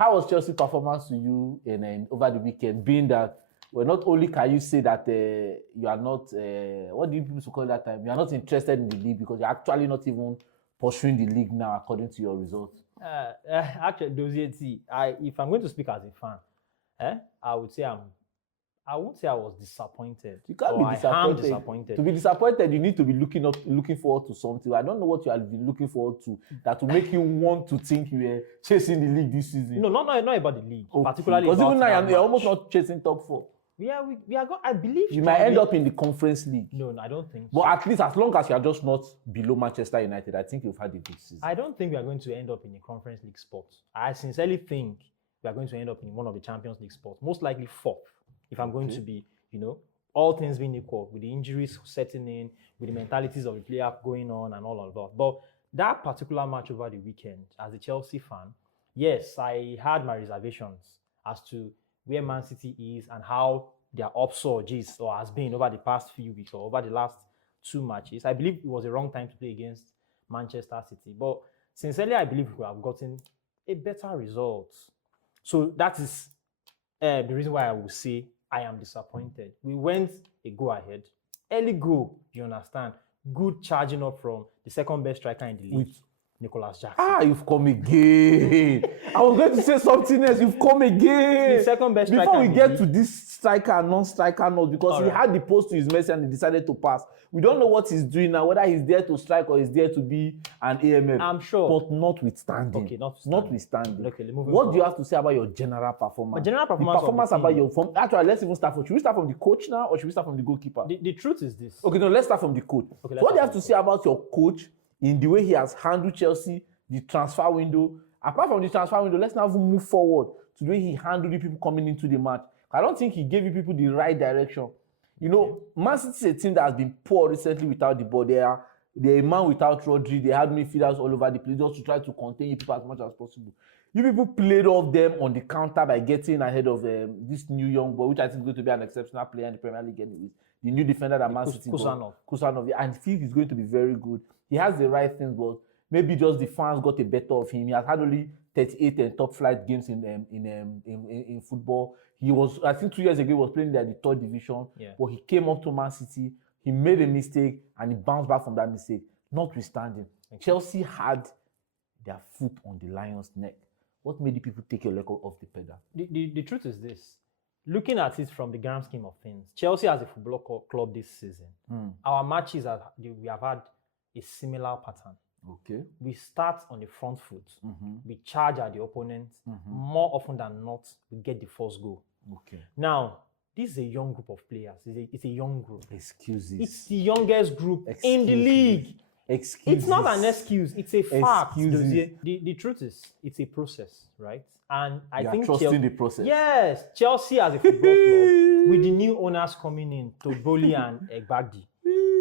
How was Chelsea performance to you in over the weekend? Being that, well, not only can you say that you are not, what do you people call that time? You are not interested in the league because you're actually not even pursuing the league now according to your results. Actually, Dozier, if I'm going to speak as a fan, I would say I won't say I was disappointed. You can't be disappointed. I am disappointed. To be disappointed, you need to be looking forward to something. I don't know what you are looking forward to that will make you want to think you were chasing the league this season. No, not about the league, okay. Particularly because even now you're almost not chasing top 4. We are I believe you might end up in the Conference League. No, I don't think so. But at least as long as you are just not below Manchester United, I think you've had a good season. I don't think we are going to end up in the Conference League spot. I sincerely think we are going to end up in one of the Champions League spots, most likely 4th, if I'm going to be, all things being equal, with the injuries setting in, with the mentalities of the player going on and all of that. But that particular match over the weekend, as a Chelsea fan, yes, I had my reservations as to where Man City is and how their upsurge is or has been over the past few weeks or over the last 2 matches. I believe it was the wrong time to play against Manchester City. But sincerely, I believe we could have gotten a better result. So that is the reason why I will say I am disappointed. We went a go ahead. Early goal, you understand? Good charging up from the second best striker in the league. Nicholas Jackson. You've come again. I was going to say something else. You've come again. The second best striker. Before we get to this striker and non-striker note, because he had the post to his Messi and he decided to pass. We don't know what he's doing now, whether he's there to strike or he's there to be an AMF. I'm sure. But notwithstanding. Okay, notwithstanding. Okay, what do you have to say about your general performance? My general performance. The performance about your form. Actually, let's even start from. Should we start from the coach now or should we start from the goalkeeper? The truth is this. Okay, no, let's start from the coach. Okay, so what do you have to say about your coach in the way he has handled Chelsea, the transfer window? Apart from the transfer window, let's now move forward to the way he handled the people coming into the match. I don't think he gave you people the right direction. Man City is a team that has been poor recently without the ball. They're a man without Rodri. They had midfielders all over the place just to try to contain you people as much as possible. You people played off them on the counter by getting ahead of this new young boy, which I think is going to be an exceptional player in the Premier League anyways. The new defender that Man City got. Kusanov. And I think he's going to be very good. He has the right things, but maybe just the fans got a better of him. He has had only 38 top flight games in football. He was, I think 2 years ago, he was playing at the 3rd division, but he came up to Man City, he made a mistake, and he bounced back from that mistake. Notwithstanding, Chelsea had their foot on the lion's neck. What made the people take your leg off the pedal? The truth is this. Looking at it from the grand scheme of things, Chelsea as a football club this season, our matches, we have had a similar pattern. Okay. We start on the front foot. We charge at the opponent. More often than not, we get the first goal. Okay. Now, this is a young group of players. It's a young group. Excuses. It's the youngest group in the league. Excuses. It's not an excuse. It's a fact. The truth is, it's a process, right? And I think trusting the process. Yes, Chelsea as a football club, with the new owners coming in, Toboli and Egbagdi,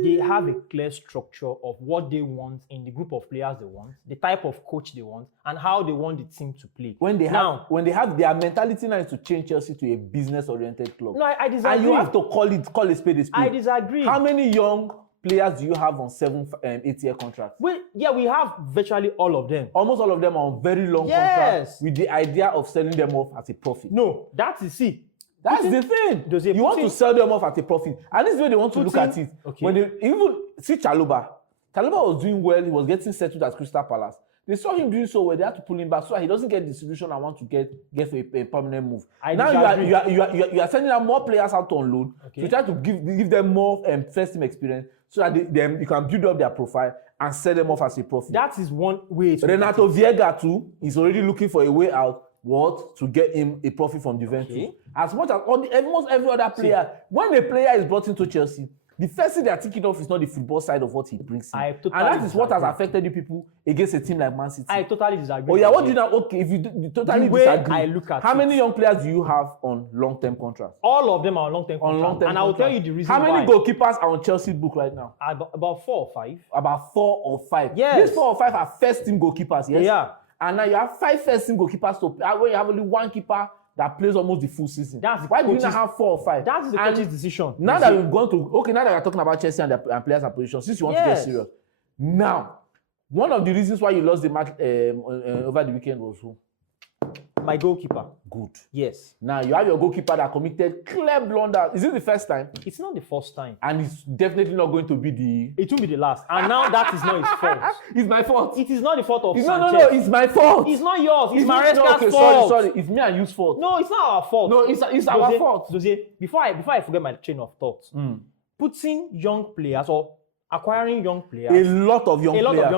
they have a clear structure of what they want in the group of players they want, the type of coach they want, and how they want the team to play. When they have their mentality now is to change Chelsea to a business-oriented club. No, I disagree. And you have to call a spade a spade. I disagree. How many young players do you have on 7-8-year contracts? We have virtually all of them. Almost all of them are on very long contracts with the idea of selling them off at a profit. No, that's That's the thing. You want to sell them off at a profit. And this is where they want to look at it. Okay. When they even see Chalobah. Chalobah was doing well. He was getting settled at Crystal Palace. They saw him doing so well. They had to pull him back so that he doesn't get the distribution I want to get for a permanent move. Now you are sending out more players out on loan to try to give them more first team experience so that you can build up their profile and sell them off as a profit. That is one way. Renato Viega too is already looking for a way out. To get him a profit from Juventus. Okay. As much as almost every other player, when a player is brought into Chelsea, the first thing they are thinking of is not the football side of what he brings in. And that is what has affected the people against a team like Man City. I totally disagree. Oh yeah, what do you know? Okay, if you totally disagree, I look at how many young players do you have on long-term contracts? All of them are on long-term contracts. And I will tell you the reason why. How many goalkeepers are on Chelsea book right now? About 4 or 5. About 4 or 5. Yes. These 4 or 5 are first-team goalkeepers, yes? Yeah. And now you have 5 first-team goalkeepers to play. When you have only 1 keeper that plays almost the full season. Why do you not have 4 or 5? That's the coach's decision. Now that we've gone to now that we're talking about Chelsea and players and position, since you want to get serious. Now, one of the reasons why you lost the match over the weekend was who? My goalkeeper. Good. Yes. Now you have your goalkeeper that committed clear blunder. Is it the first time? It's not the first time. And it's definitely not going to be the. It won't be the last. And now that is not his fault. It's my fault. It is not the fault of No, Sanchez. it's my fault. It's not yours. It's not- Maresca's okay, fault. Sorry. It's me and you's fault. No, it's not our fault. No, it's our fault. Dozie, before I forget my chain of thought, putting young players or acquiring young players, A lot of young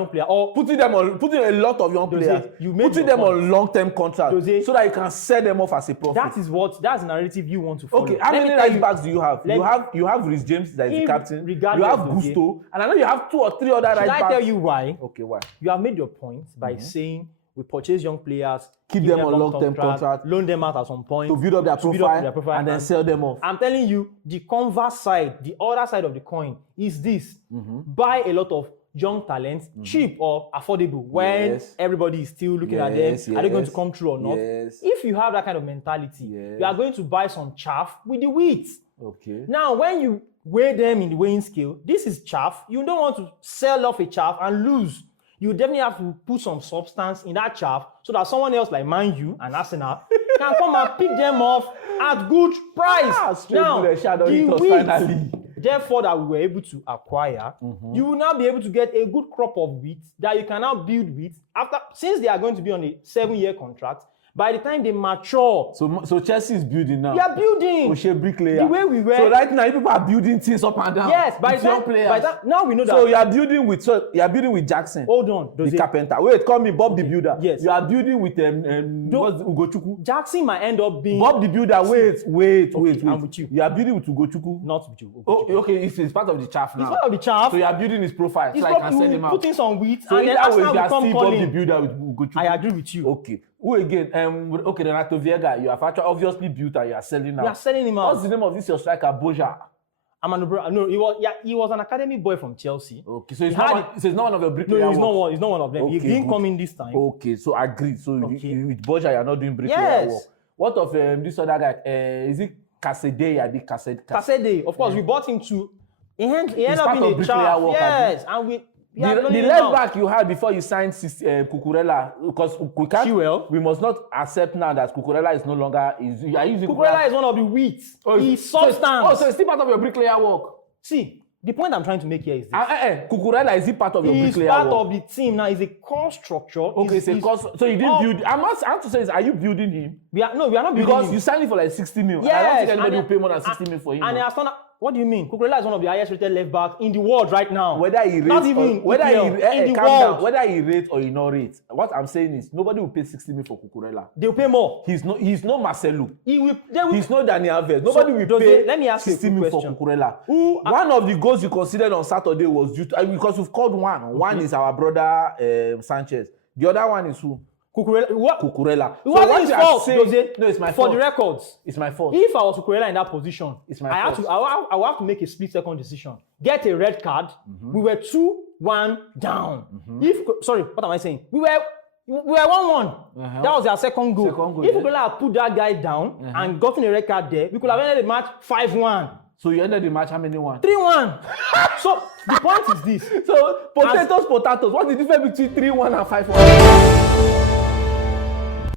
players. or Putting a lot of young Dozie, players. you made Putting your them point. on long-term contracts Dozie, so that you can sell them off as a profit. that's the narrative you want to follow. Okay, how Let many me tell right backs do you have? You have Reece James that is the captain. You regardless have of Gusto, and I know you have 2 or 3 other right Should backs. I tell you why? Okay, why? You have made your point by saying we purchase young players, Keep give them on long-term contract, loan them out at some point to build up their profile, and then sell them off. I'm telling you, the converse side, the other side of the coin is this. Buy a lot of young talents, cheap or affordable, when Yes. everybody is still looking at them. Yes, Are they going to yes, come true or not? yes. If you have that kind of mentality, Yes. you are going to buy some chaff with the wheat. Okay. Now, when you weigh them in the weighing scale, this is chaff. You don't want to sell off a chaff and lose. You definitely have to put some substance in that chaff so that someone else like Man U and Arsenal can come and pick them off at good price. Now, the wheat, therefore, that we were able to acquire, you will now be able to get a good crop of wheat that you can now build with. Since they are going to be on a 7-year contract, by the time they mature, So Chelsea is building now. they are building. O'Shea bricklayer. The way we were. So right now, you people are building things up and down. Yes, by with the young time, players. now we know that. So you are building with Jackson. Hold on, The Dozie. carpenter. Wait, call me Bob the Builder. Yes. You are building with what's Ugochukwu? Jackson might end up being Bob the Builder. Wait. I'm with you. You are building with Ugochukwu. not with you. Oh, okay. It's part of the chaff now. It's part of the chaff. So you are building his profile It's so I can send probably him out. putting some wheat So and then either way, Arsenal you are will come still Bob the calling. Builder with Ugochukwu. I agree with you. Okay. Who again? Okay, Renato Viega. You have actually obviously built and you are selling out. We are selling him out. What's the name of this your striker? Boja. No, he was an academy boy from Chelsea. Okay, so it's He had not one of your No, bricklayer. he's not one. He's not one of them. Okay, he didn't good. come in this time. Okay, so agreed. So Okay. with Boja, you're not doing bricklayer Yes. work. What of this other guy? Is it Casede? I think Casede. Kasede, of course, we bought him to. He ended up part in of a bricklayer trap. work, Yes, and we are The loaning him left out. back you had before you signed Cucurella, because we can't. Chilwell. We must not accept now that Cucurella is no longer. You are using Cucurella is one of the wheat. He's substance. So it's still part of your bricklayer work. See, the point I'm trying to make here is this. Cucurella is it part of your He's bricklayer part work? of the team now. He's a core structure. Okay, it's a cost. So you didn't build. I have to say, are you building him? We are not building Because him. you signed him for like 60 mil. Yes, I don't think anybody and- will pay more than 60 mil for him. And no. he has done. What do you mean? Cucurella is one of the highest rated left backs in the world right now. Whether he rates Not even or whether EPL, in the calm down, world. whether he rates or he not rates. What I'm saying is nobody will pay 60 mil for Cucurella. They'll pay more. He's no Marcelo. They will. He's not Daniel Alves. Nobody will Dozie, pay let me ask you a 60 quick mil question. for Cucurella. Who- One of the goals you considered on Saturday was due to because we've called one. One is our brother Sanchez. The other one is who? Cucurella. What? Cucurella. It wasn't what his you are fault, saying- Dozie. No, it's my For fault. the records, It's my fault. if I was Cucurella in that position, It's my I will have to make a split-second decision. Get a red card. We were 2-1 down. Sorry, what am I saying? We were 1-1. That was their second goal. Second goal, If yeah. Cucurella had put that guy down and gotten a red card there, we could have ended the match 5-1. So you ended the match how many won? 3-1. So the point is this. So potatoes. What's the difference between 3-1 and 5-1?